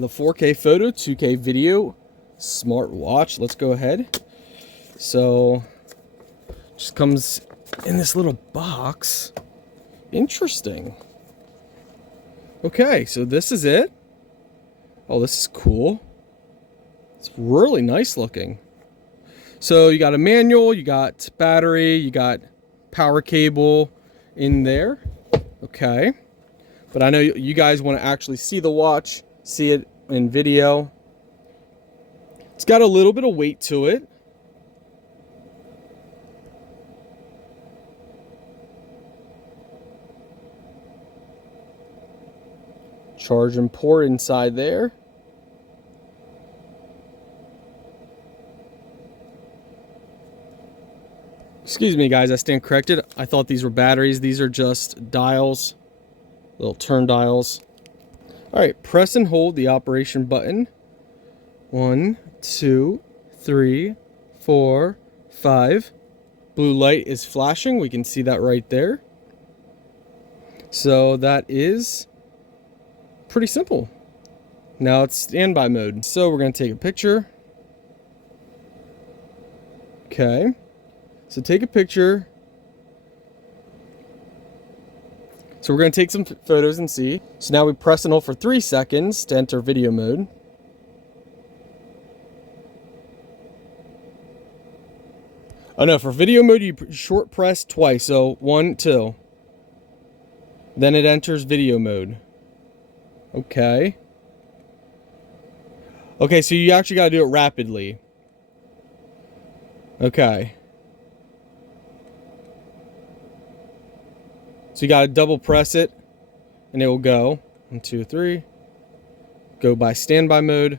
the 4K photo, 2K video smartwatch. Let's go ahead. So, just comes in this little box. Interesting. Okay, so this is it. Oh, this is cool. It's really nice looking. So you got a manual, you got battery, you got power cable in there. Okay. But I know you guys want to actually see the watch, see it in video. It's got a little bit of weight to it. Charging port inside there. Excuse me guys, I stand corrected. I thought these were batteries. These are just dials, little turn dials. All right, press and hold the operation button. 1, 2, 3, 4, 5. Blue light is flashing. We can see that right there. So that is pretty simple. Now it's standby mode. So we're going to take a picture. Okay. So take a picture. So we're going to take some photos and see. So now we press and hold for 3 seconds to enter video mode. Oh no, for video mode you short press twice. So 1, 2. Then it enters video mode. Okay. Okay, so you actually got to do it rapidly. Okay. So you got to double press it and it will go. 1, 2, 3. Go by standby mode.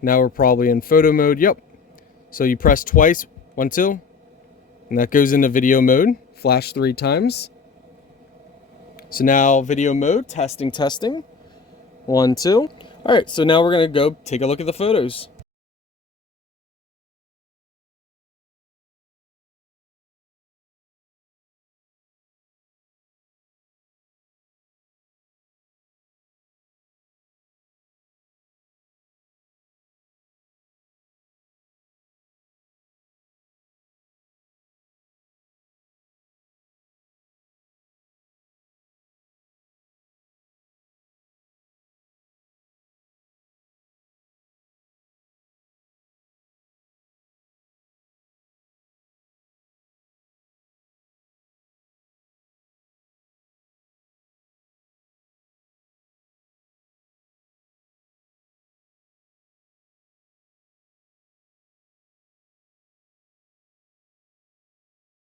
Now we're probably in photo mode. Yep. So you press twice. 1, 2. And that goes into video mode. Flash 3 times. So now video mode. Testing, testing. 1, 2. All right. So now we're going to go take a look at the photos.